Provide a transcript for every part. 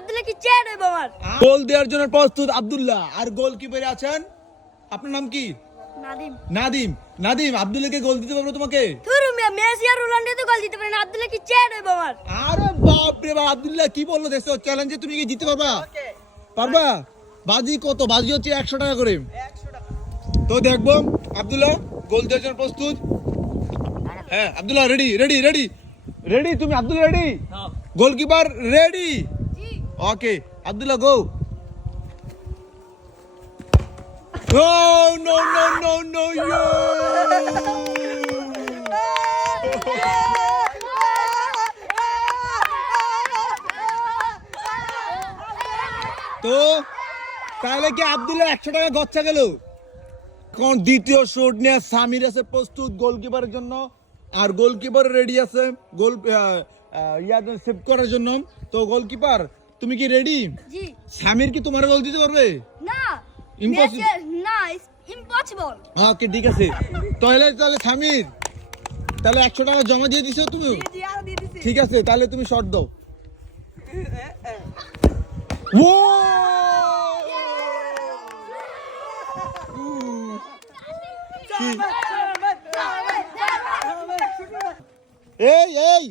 আব্দুল্লাহ কি চেয়ার হইব আমার গোল দেওয়ার জন্য প্রস্তুত আব্দুল্লাহ। আর গোলকিপারে আছেন, আপনার নাম কি? নাদিম। নাদিম। নাদিম, আব্দুল্লাহকে গোল দিতে পারবো তোমাকে? ধুরু মিয়া, মেসি আর রোনাল্ডো তো গোল দিতে পারে না, আব্দুল্লাহ কি চেয়ার হইব আমার? আরে বাপ রে বাপ, আব্দুল্লাহ কি বললো দেখছো? চ্যালেঞ্জে তুমি কি জিততে পারবা? পারবা? বাজি কত? বাজি হচ্ছে 100 টাকা করে। তো দেখবো আব্দুল্লাহ গোল দেওয়ার জন্য প্রস্তুত? হ্যাঁ Abdullah ready ready ready ready. তুমি আব্দুল্লাহ রেডি? Goalkeeper ready? জি। Okay Abdullah go. Oh no no no no yo! তো তাহলে কি আব্দুল্লাহ 100 টাকা গচ্ছা গেল? কোন দ্বিতীয় শট নিয়ে সামির আছে প্রস্তুত গোলকিপারের জন্য, আর গোলকিপার রেডি আছে গোল সেভ করার জন্য। তো গোলকিপার তুমি কি রেডি? জি। সামির কি তোমার গোল দিতে পারবে? না, Impossible. না, ইম্পসিবল। ওকে ঠিক আছে। তাহলে সামির, তাহলে 100 টাকা জমা দিয়ে দিছো তুমি? জি, আর দিয়ে দিছি। ঠিক আছে, তাহলে তুমি শট দাও। ও এই এই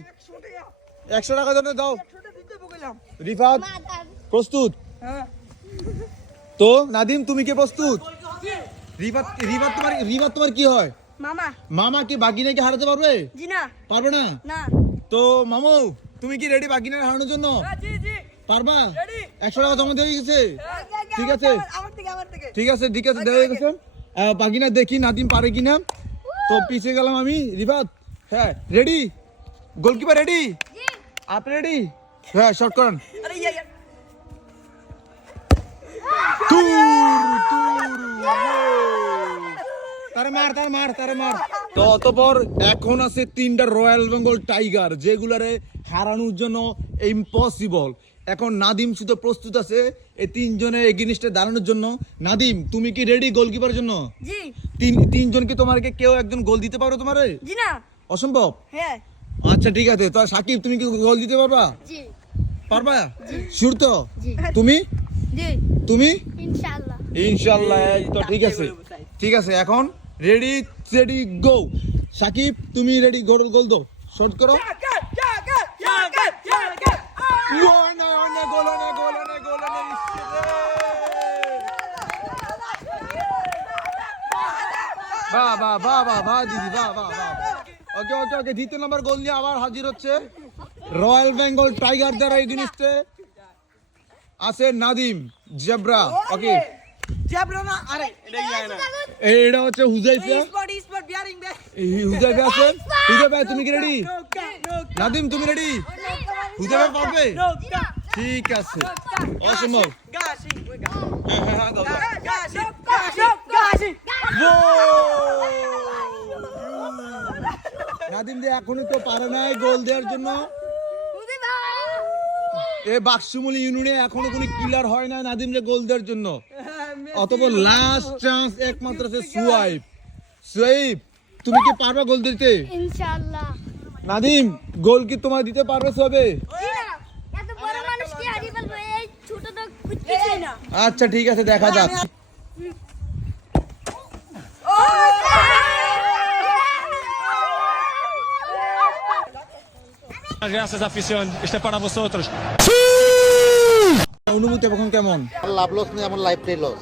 100 টাকা জন্য দাও। রিফাত প্রস্তুত? তো নাদিম তুমি কি প্রস্তুত? রিফাত তোমার কি হয়? মামা। মামা কি বাগিনাকে হারাতে পারবে? জি না। পারবে না? না। তো মামু তুমি কি রেডি বাগিনাকে হারানোর জন্য? জি জি। পারবা? Ready. 100 টাকা জমা দিয়ে গেছে? ঠিক আছে আমার থেকে। ঠিক আছে ঠিক আছে দেওয়া হয়ে গেছে। বাগিনা দেখি নাদিম পারে কিনা। তো পিছিয়ে গেলাম আমি। রিফাত হ্যাঁ রেডি? Goalkeeper ready? জি। আপনি রেডি? হ্যাঁ শট করেন। আরে ইয়া। তারে মার। তো অতঃপর এখন আছে 3টা রয়্যাল বেঙ্গল টাইগার, যেগুলারে হারানোর জন্য ইম্পসিবল। এখন নাদিম শুধু প্রস্তুত আছে এই 3 জনের এগেইনস্টে দাঁড়ানোর জন্য। নাদিম তুমি কি রেডি গোলকিপারের জন্য? জি। 3 জনকে তোমাকে কেউ একজন গোল দিতে পারো তোমারে? জি না। অসম্ভব? হ্যাঁ। আচ্ছা ঠিক আছে। তো সাকিব তুমি কি গোল দিতে পারবা? জি। পারবা? শিওর তো? জি। তুমি জি। ইনশাআল্লাহ। ইনশাআল্লাহ। তো ঠিক আছে ঠিক আছে। এখন রেডি সেডি গো। সাকিব তুমি রেডি? গোল দাও, শট করো। গোল বাহ দিদি বাহ। ওকে দ্বিতীয় নম্বর গোল নিয়ে আবার হাজির হচ্ছে রয়্যাল বেঙ্গল টাইগার দ্বারা এই জিনিসটা আছে নাদিম জেব্রা। ওকে জেব্রা না, আরে এটা হচ্ছে হুজাইফা। স্পট বিয়ারিং বে। হুজাইফা আছেন? হুজাইফা তুমি কি রেডি? নাদিম তুমি রেডি? হুজাইফা পারবে? ঠিক আছে। অসম্ভব। হ্যাঁ দাও। নাদিম দিয়ে এখনই তো পারে নাই গোল দেওয়ার জন্য। বাক্সুমলি ইউনিয়নে এখনো কোনো কিলার হয় না নাদিম রে গোল দেওয়ার জন্য। অতঃপর লাস্ট চান্স একমাত্র আছে সুয়াইব তুমি কি পারবা গোল দিতে? ইনশাআল্লাহ। নাদিম গোল কি তোমার দিতে পারবে সবে? জি না, এত বড় মানুষ কি হারিয়ে ফেলবে, এই ছোট তো কিছুই না। আচ্ছা ঠিক আছে দেখা যাক। Gracias afición, este es para vosotros. অনুভূতি এখন কেমন? লাভ লস নেই, আমার লাইফটাই লস।